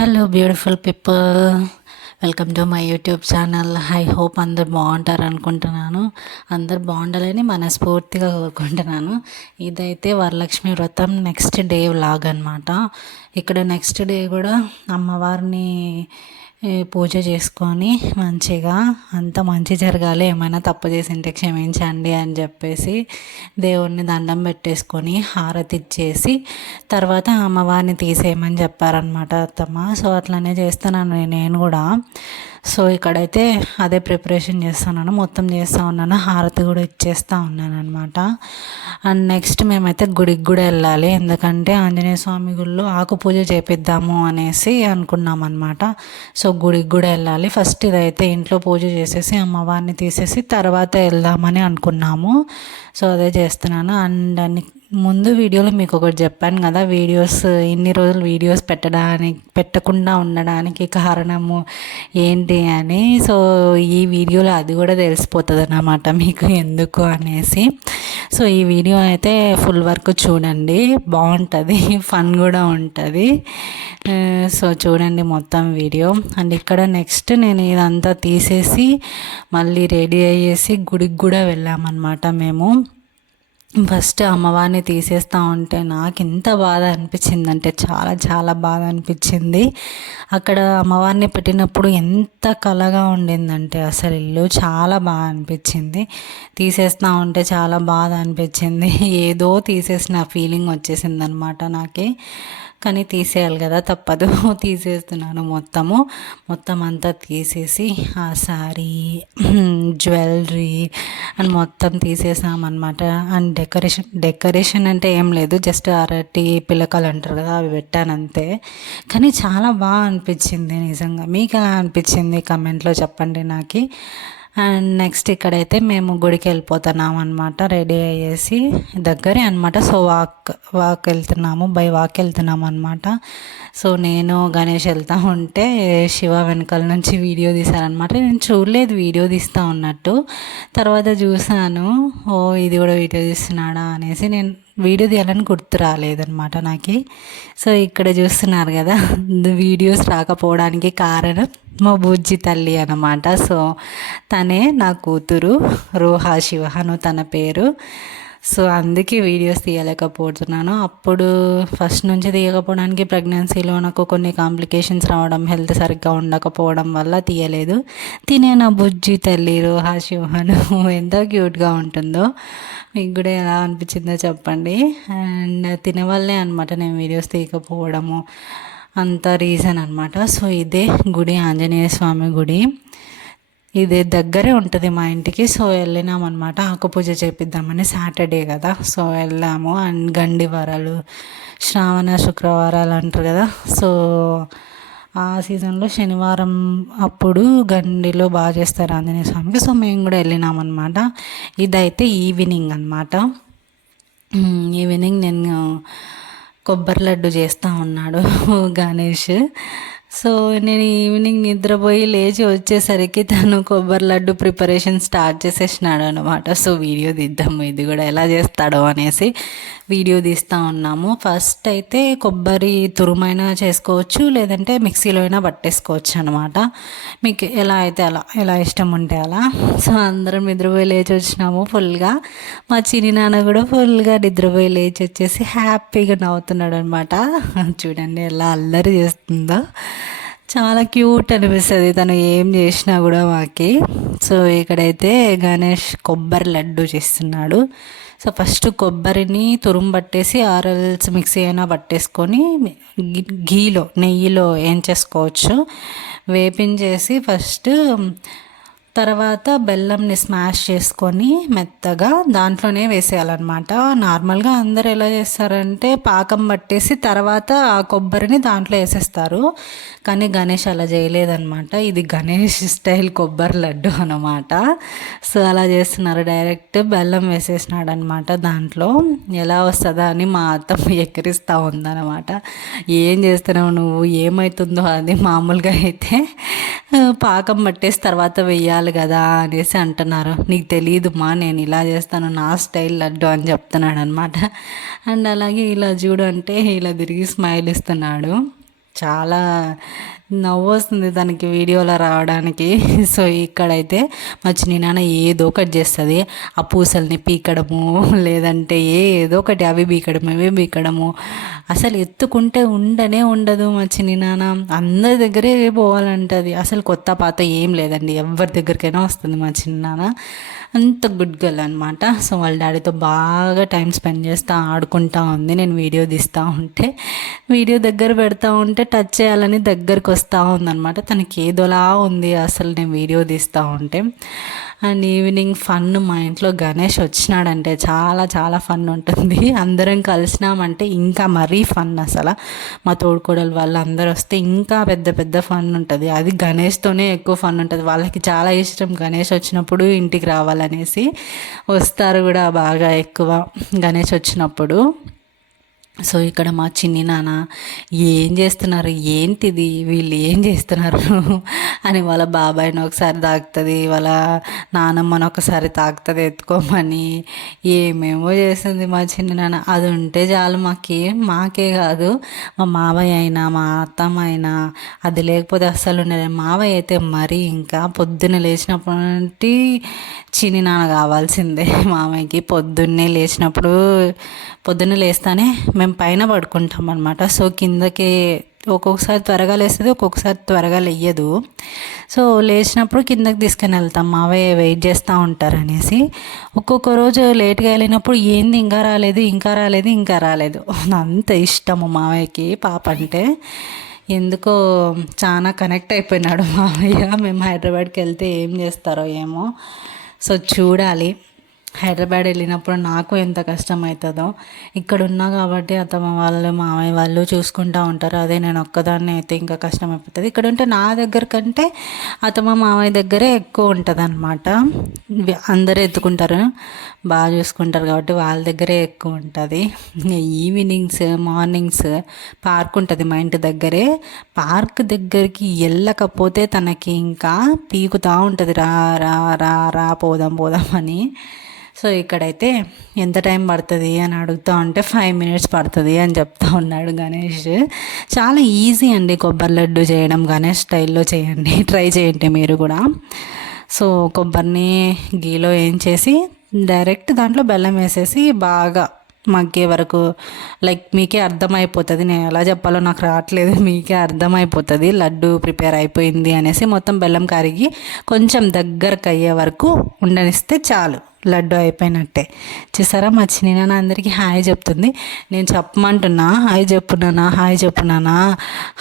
Hello beautiful people, welcome to my YouTube channel. I hope అందరు బాగుంటారు అనుకుంటున్నాను. అందరు బాగుండాలని మనస్ఫూర్తిగా కోరుకుంటున్నాను. ఇదైతే వరలక్ష్మి వ్రతం నెక్స్ట్ డే వ్లాగ్ అనమాట. ఇక్కడ నెక్స్ట్ డే కూడా అమ్మవారిని పూజ చేసుకొని మంచిగా అంత మంచి జరగాలి, ఏమైనా తప్పు చేసింటే క్షమించండి అని చెప్పేసి దేవుడిని దండం పెట్టేసుకొని హారతి ఇచ్చేసి తర్వాత అమ్మవారిని తీసేయమని చెప్పారనమాట అత్తమ్మ. సో అట్లనే చేస్తున్నాను నేను కూడా. సో ఇక్కడైతే అదే ప్రిపరేషన్ చేస్తున్నాను, మొత్తం చేస్తూ ఉన్నాను, హారతి కూడా ఇచ్చేస్తూ ఉన్నాను అనమాట. అండ్ నెక్స్ట్ మేమైతే గుడికి కూడా వెళ్ళాలి, ఎందుకంటే ఆంజనేయ స్వామి గుడిలో ఆకు పూజ చేపిద్దాము అనేసి అనుకున్నాం అనమాట. సో గుడికి కూడా వెళ్ళాలి. ఫస్ట్ ఇదైతే ఇంట్లో పూజ చేసేసి అమ్మవారిని తీసేసి తర్వాత వెళ్దామని అనుకున్నాము. సో అదే చేస్తున్నాను. అండ్ ముందు వీడియోలో మీకు ఒకటి చెప్పాను కదా, ఇన్ని రోజులు వీడియోస్ పెట్టకుండా ఉండడానికి కారణము ఏంటి అని. సో ఈ వీడియోలో అది కూడా తెలిసిపోతుంది అన్నమాట మీకు ఎందుకు అనేసి. సో ఈ వీడియో అయితే ఫుల్ వర్క్ చూడండి, బాగుంటుంది, ఫన్ కూడా ఉంటుంది. సో చూడండి మొత్తం వీడియో. అండ్ ఇక్కడ నెక్స్ట్ నేను ఇదంతా తీసేసి మళ్ళీ రెడీ అయ్యేసి గుడికి కూడా వెళ్ళామన్నమాట మేము. ఫస్ట్ అమ్మవారిని తీసేస్తూ ఉంటే నాకు ఎంత బాధ అనిపించిందంటే చాలా చాలా బాధ అనిపించింది. అక్కడ అమ్మవారిని పెట్టినప్పుడు ఎంత కళగా ఉండిందంటే అసలు ఇల్లు చాలా బాగా అనిపించింది. తీసేస్తూ ఉంటే చాలా బాధ అనిపించింది, ఏదో తీసేసిన ఫీలింగ్ వచ్చేసింది అనమాట నాకే. కానీ తీసేయాలి కదా, తప్పదు, తీసేస్తున్నాను మొత్తం అంతా తీసేసి ఆ శారీ, జ్యువెలరీ అండ్ మొత్తం తీసేసామన్నమాట. అండ్ డెకరేషన్ అంటే ఏం లేదు, జస్ట్ అరటి పిల్లకలు అంటారు కదా, అవి పెట్టాను అంతే. కానీ చాలా బాగా అనిపించింది నిజంగా. మీకు ఎలా అనిపించింది కమెంట్లో చెప్పండి నాకు. అండ్ నెక్స్ట్ ఇక్కడైతే మేము గుడికి వెళ్ళిపోతున్నాం అనమాట, రెడీ అయ్యేసి దగ్గరే అనమాట. సో వాక్ వెళ్తున్నాము, బై వాక్ వెళ్తున్నాము అనమాట. సో నేను గణేష్ వెళ్తూ ఉంటే శివ వెనకాల నుంచి వీడియో తీశారనమాట. నేను చూడలేదు వీడియో తీస్తూ ఉన్నట్టు, తర్వాత చూసాను, ఓ ఇది కూడా వీడియో తీస్తున్నాడా అనేసి. నేను వీడియో తీయాలని గుర్తు రాలేదనమాట నాకు. సో ఇక్కడ చూస్తున్నారు కదా, వీడియోస్ రాకపోవడానికి కారణం మా బుజ్జి తల్లి అనమాట. సో తనే నా కూతురు, రోహా శివహను తన పేరు. సో అందుకే వీడియోస్ తీయలేకపోతున్నాను. అప్పుడు ఫస్ట్ నుంచి తీయకపోవడానికి ప్రెగ్నెన్సీలో నాకు కొన్ని కాంప్లికేషన్స్ రావడం, హెల్త్ సరిగ్గా ఉండకపోవడం వల్ల తీయలేదు. తినే నా బుజ్జి తల్లి రోహా శివహను ఎంత క్యూట్గా ఉంటుందో. మీకు కూడా ఎలా అనిపించిందో చెప్పండి. అండ్ తినే వాళ్ళే అనమాట నేను వీడియోస్ తీయకపోవడము అంత రీజన్ అనమాట. సో ఇదే గుడి, ఆంజనేయ స్వామి గుడి. ఇది దగ్గరే ఉంటుంది మా ఇంటికి. సో వెళ్ళినామన్నమాట, ఆకుపూజ చేపిద్దామని. సాటర్డే కదా, సో వెళ్ళాము. అండ్ గండివారాలు, శ్రావణ శుక్రవారాలు అంటారు కదా, సో ఆ సీజన్లో శనివారం అప్పుడు గండిలో బాగా చేస్తారు ఆంజనేయ స్వామికి. సో మేము కూడా వెళ్ళినామన్నమాట. ఇదైతే ఈవినింగ్ అనమాట. ఈవినింగ్ నేను కొబ్బరి లడ్డు చేస్తూ ఉన్నాడు గణేష్. సో నేను ఈవినింగ్ నిద్రపోయి లేచి వచ్చేసరికి తను కొబ్బరి లడ్డు ప్రిపరేషన్ స్టార్ట్ చేసేసినాడు అనమాట. సో వీడియో తీద్దాము, ఇది కూడా ఎలా చేస్తాడో అనేసి వీడియో తీస్తూ ఉన్నాము. ఫస్ట్ అయితే కొబ్బరి తురుమైనా చేసుకోవచ్చు, లేదంటే మిక్సీలో అయినా పట్టేసుకోవచ్చు అనమాట. మీకు ఎలా అయితే అలా, ఎలా ఇష్టం ఉంటే అలా. సో అందరం నిద్రపోయి లేచి వచ్చినాము ఫుల్గా. మా చిన్ని నాన్న కూడా ఫుల్గా నిద్రపోయి లేచి వచ్చేసి హ్యాపీగా నవ్వుతున్నాడు అనమాట. చూడండి ఎలా అల్లరి చేస్తుందో, చాలా క్యూట్ అనిపిస్తుంది తను ఏం చేసినా కూడా మాకి. సో ఇక్కడైతే గణేష్ కొబ్బరి లడ్డు చేస్తున్నాడు. సో ఫస్ట్ కొబ్బరిని తురుము పట్టేసి ఆరల్స్ మిక్సీ అయినా పట్టేసుకొని నెయ్యిలో ఏం చేసుకోవచ్చు, వేపించేసి ఫస్ట్ తర్వాత బెల్లంని స్మాష్ చేసుకొని మెత్తగా దాంట్లోనే వేసేయాలన్నమాట. నార్మల్గా అందరు ఎలా చేస్తారంటే పాకం పట్టేసి తర్వాత ఆ కొబ్బరిని దాంట్లో వేసేస్తారు, కానీ గణేష్ అలా చేయలేదన్నమాట. ఇది గణేష్ స్టైల్ కొబ్బరి లడ్డు అనమాట. సో అలా చేస్తున్నారు, డైరెక్ట్ బెల్లం వేసేసినాడు అనమాట. దాంట్లో ఎలా వస్తుందా అని మా అత్తమ్మ ఎక్కిరిస్తూ ఉందన్నమాట. ఏం చేస్తున్నావు నువ్వు, ఏమవుతుందో అది. మామూలుగా అయితే పాకం పట్టేసి తర్వాత వెయ్యాలి కదా అనేసి అంటున్నారు. నీకు తెలియదు మా, నేను ఇలా చేస్తాను, నా స్టైల్ లడ్డు అని చెప్తున్నాడు అనమాట. అండ్ అలాగే ఇలా చూడు అంటే ఇలా తిరిగి స్మైల్ ఇస్తున్నాడు. చాలా నవ్వొస్తుంది దానికి వీడియోలో రావడానికి. సో ఇక్కడైతే మా చిన్ని నాన్న ఏదో ఒకటి చేస్తుంది. ఆ పూసల్ని పీకడము, లేదంటే ఏదో ఒకటి అవి బీకడము ఇవి బీకడము, అసలు ఎత్తుకుంటే ఉండనే ఉండదు మా చిన్ని నాన్న. అందరి దగ్గరే పోవాలంటది. అసలు కొత్త పాత ఏం లేదండి, ఎవరి దగ్గరికైనా వస్తుంది మా చిన్న నాన్న. అంత గుడ్ గర్ల్ అనమాట. సో వాళ్ళ డాడీతో బాగా టైం స్పెండ్ చేస్తూ ఆడుకుంటూ ఉంది. నేను వీడియో తీస్తూ ఉంటే, వీడియో దగ్గర పెడతా ఉంటే టచ్ చేయాలని దగ్గరికి వస్తూ ఉందన్నమాట. తనకి ఏదోలా ఉంది అసలు నేను వీడియో తీస్తూ ఉంటే. అండ్ ఈవినింగ్ ఫన్, మా ఇంట్లో గణేష్ వచ్చినాడంటే చాలా చాలా ఫన్ ఉంటుంది. అందరం కలిసినామంటే ఇంకా మరీ ఫన్ అసలు. మా తోడుకోడలు వాళ్ళు అందరూ వస్తే ఇంకా పెద్ద పెద్ద ఫన్ ఉంటుంది. అది గణేష్తోనే ఎక్కువ ఫన్ ఉంటుంది. వాళ్ళకి చాలా ఇష్టం గణేష్ వచ్చినప్పుడు ఇంటికి రావాలనేసి వస్తారు కూడా బాగా ఎక్కువ గణేష్ వచ్చినప్పుడు. సో ఇక్కడ మా చిన్ని నాన్న ఏం చేస్తున్నారు, ఏంటిది వీళ్ళు ఏం చేస్తున్నారు అని వాళ్ళ బాబాయ్ని ఒకసారి తాకుతుంది, వాళ్ళ నానమ్మని ఒకసారి తాకుతుంది ఎత్తుకోమని. ఏమేమో చేస్తుంది మా చిన్ని నాన్న. అది ఉంటే చాలు మాకే కాదు, మా మావయ్య అయినా మా అత్తమ్మ అయినా అది లేకపోతే అస్సలు ఉండలేదు. మావయ్య అయితే మరీ ఇంకా పొద్దున్న లేచినప్పటి చిన్ని నాన్న కావాల్సిందే మామయ్యకి. పొద్దున్నే లేస్తానే మేము పైన పడుకుంటాం అనమాట. సో కిందకి ఒక్కొక్కసారి త్వరగా లేస్తుంది, ఒక్కొక్కసారి త్వరగా లేయదు. సో లేచినప్పుడు కిందకి తీసుకుని వెళ్తాం, మావయ్య వెయిట్ చేస్తూ ఉంటారనేసి. ఒక్కొక్క రోజు లేట్గా వెళ్ళినప్పుడు ఏంది ఇంకా రాలేదు. అంత ఇష్టము మావయ్యకి పాప అంటే. ఎందుకో చాలా కనెక్ట్ అయిపోయినాడు మావయ్య. మేము హైదరాబాద్కి వెళ్తే ఏం చేస్తారో ఏమో. సో చూడాలి. హైదరాబాద్ వెళ్ళినప్పుడు నాకు ఎంత కష్టం అవుతుందో. ఇక్కడ ఉన్నా కాబట్టి అత్తమ్మ వాళ్ళు మామయ్య వాళ్ళు చూసుకుంటూ ఉంటారు. అదే నేను ఒక్కదాన్ని అయితే ఇంకా కష్టం అయిపోతుంది. ఇక్కడ ఉంటే నా దగ్గర కంటే అత్తమ్మ మామయ్య దగ్గరే ఎక్కువ ఉంటుంది అనమాట. అందరూ ఎత్తుకుంటారు, బాగా చూసుకుంటారు కాబట్టి వాళ్ళ దగ్గరే ఎక్కువ ఉంటుంది. ఈవినింగ్స్ మార్నింగ్స్ పార్క్ ఉంటుంది మా ఇంటి దగ్గరే. పార్క్ దగ్గరికి వెళ్ళకపోతే తనకి ఇంకా పీకుతూ ఉంటుంది, రా రా రా రా పోదాం అని. సో ఇక్కడైతే ఎంత టైం పడుతుంది అని అడుగుతూ ఉంటే 5 minutes పడుతుంది అని చెప్తా ఉన్నాడు గణేష్. చాలా ఈజీ అండి కొబ్బరి లడ్డు చేయడం. గణేష్ స్టైల్లో చేయండి, ట్రై చేయండి మీరు కూడా. సో కొబ్బరిని గీలో వేయించేసి డైరెక్ట్ దాంట్లో బెల్లం వేసేసి బాగా మగ్గే వరకు, లైక్ మీకే అర్థమైపోతుంది. నేను ఎలా చెప్పాలో నాకు రావట్లేదు, మీకే అర్థమైపోతుంది లడ్డు ప్రిపేర్ అయిపోయింది అనేసి. మొత్తం బెల్లం కరిగి కొంచెం దగ్గరకు అయ్యే వరకు ఉండనిస్తే చాలు, లడ్డు అయిపోయినట్టే. చూసారా మా చిన్న నాన్న అందరికీ హాయ్ చెప్తుంది. నేను చెప్పమంటున్నా హాయ్ చెప్పున్నానా,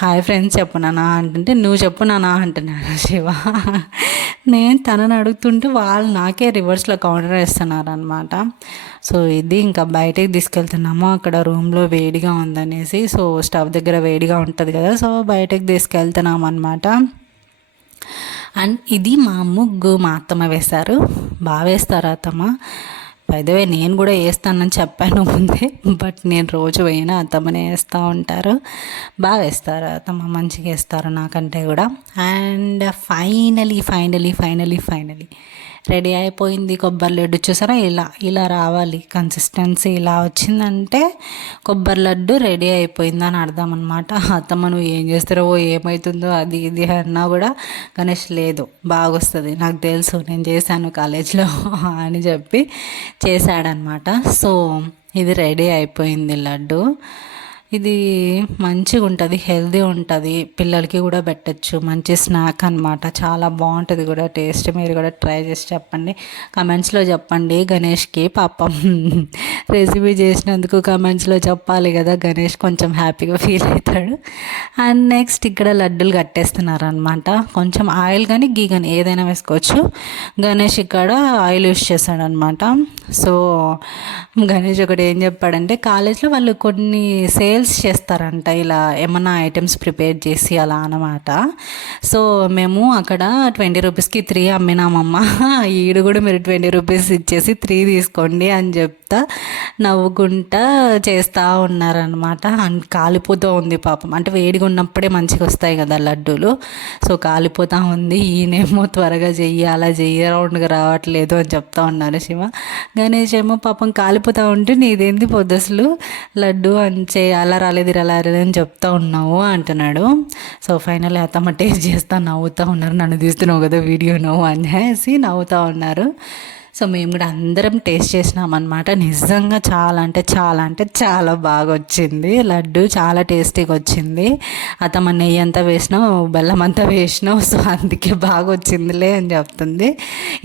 హాయ్ ఫ్రెండ్స్ చెప్పున్నానా అంటుంటే నువ్వు చెప్పున్నానా అంటున్నాను శివ. నేను తనని అడుగుతుంటే వాళ్ళు నాకే రివర్స్లో కౌంటర్ వేస్తున్నారు అనమాట. సో ఇది ఇంకా బయటకు తీసుకెళ్తున్నాము. అక్కడ రూమ్లో వేడిగా ఉందనేసి, సో స్టవ్ దగ్గర వేడిగా ఉంటుంది కదా, సో బయటకు తీసుకెళ్తున్నాం అనమాట. అండ్ ఇది మా ముగ్గు మా అత్తమ్మ వేశారు. బాగా వేస్తారు అత్తమ్మ. పైదవే నేను కూడా వేస్తానని చెప్పాను ముందే, బట్ నేను రోజు వేయను, అత్తమ్మనే వేస్తూ ఉంటారు. బాగా వేస్తారు అత్తమ్మ, మంచిగా వేస్తారు నాకంటే కూడా. అండ్ ఫైనలీ రెడీ అయిపోయింది కొబ్బరి లడ్డు. చూసారా ఇలా రావాలి కన్సిస్టెన్సీ. ఇలా వచ్చిందంటే కొబ్బరి లడ్డు రెడీ అయిపోయిందని అర్థం అనమాట. అత్తమ్మ నువ్వు ఏం చేస్తారో ఏమవుతుందో అది ఇది అన్నా కూడా గణేష్ లేదు బాగా వస్తుంది నాకు తెలుసు, నేను చేశాను కాలేజ్లో అని చెప్పి చేశాడనమాట. సో ఇది రెడీ అయిపోయింది లడ్డు. ఇది మంచిగా ఉంటుంది, హెల్దీ ఉంటుంది, పిల్లలకి కూడా పెట్టచ్చు. మంచి స్నాక్ అనమాట, చాలా బాగుంటుంది కూడా టేస్ట్. మీరు కూడా ట్రై చేసి చెప్పండి, కమెంట్స్లో చెప్పండి. గణేష్కి పాపం రెసిపీ చేసినందుకు కమెంట్స్లో చెప్పాలి కదా, గణేష్ కొంచెం హ్యాపీగా ఫీల్ అవుతాడు. అండ్ నెక్స్ట్ ఇక్కడ లడ్డూలు కట్టేస్తున్నారు అనమాట. కొంచెం ఆయిల్ కానీ గీ కానీ ఏదైనా వేసుకోవచ్చు. గణేష్ ఇక్కడ ఆయిల్ యూస్ చేశాడు అనమాట. సో గణేష్ ఒకటి ఏం చెప్పాడంటే, కాలేజ్లో వాళ్ళు కొన్ని సేల్స్ చేస్తారంట, ఇలా ఏమన్నా ఐటమ్స్ ప్రిపేర్ చేసి అలా అన్నమాట. సో మేము అక్కడ 20 రూపీస్కి 3 అమ్మినామమ్మ, ఈడు కూడా మీరు 20 రూపీస్ ఇచ్చేసి 3 తీసుకోండి అని చెప్తే చెప్తా నవ్వుకుంటా చేస్తూ ఉన్నారనమాట. కాలిపోతూ ఉంది పాపం. అంటే వేడిగా ఉన్నప్పుడే మంచిగా వస్తాయి కదా లడ్డూలు. సో కాలిపోతూ ఉంది. ఈయనేమో త్వరగా చెయ్యి, అలా చెయ్యి, రౌండ్గా రావట్లేదు అని చెప్తా ఉన్నారు శివ. గణేష్ ఏమో పాపం కాలిపోతూ ఉంటే నీదేంది పొద్దుసలు లడ్డు అని అలా రాలేదు ఇలా రాలేదు అని చెప్తా ఉన్నావు అంటున్నాడు. సో ఫైనల్ అత్తమ్మ టేస్ట్ చేస్తా నవ్వుతూ ఉన్నారు. నన్ను తీస్తున్నావు కదా వీడియో నువ్వు అనేసి నవ్వుతూ ఉన్నారు. సో మేము కూడా అందరం టేస్ట్ చేసినాం అనమాట. నిజంగా చాలా అంటే చాలా అంటే చాలా బాగా వచ్చింది లడ్డు. చాలా టేస్టీగా వచ్చింది. అత్తమ్మ నెయ్యి అంతా వేసినావు, బెల్లం అంతా వేసినావు, సో అందుకే బాగా వచ్చిందిలే అని చెప్తుంది.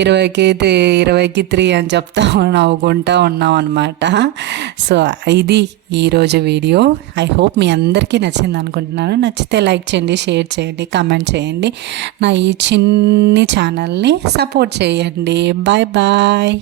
20కి 3 అని చెప్తా నవ్వుకుంటా ఉన్నాం అనమాట. సో ఇది ఈరోజు వీడియో. ఐ హోప్ మీ అందరికీ నచ్చింది అనుకుంటున్నాను. నచ్చితే లైక్ చేయండి, షేర్ చేయండి, కామెంట్ చేయండి. నా ఈ చిన్ని ఛానల్ని సపోర్ట్ చేయండి. Bye bye.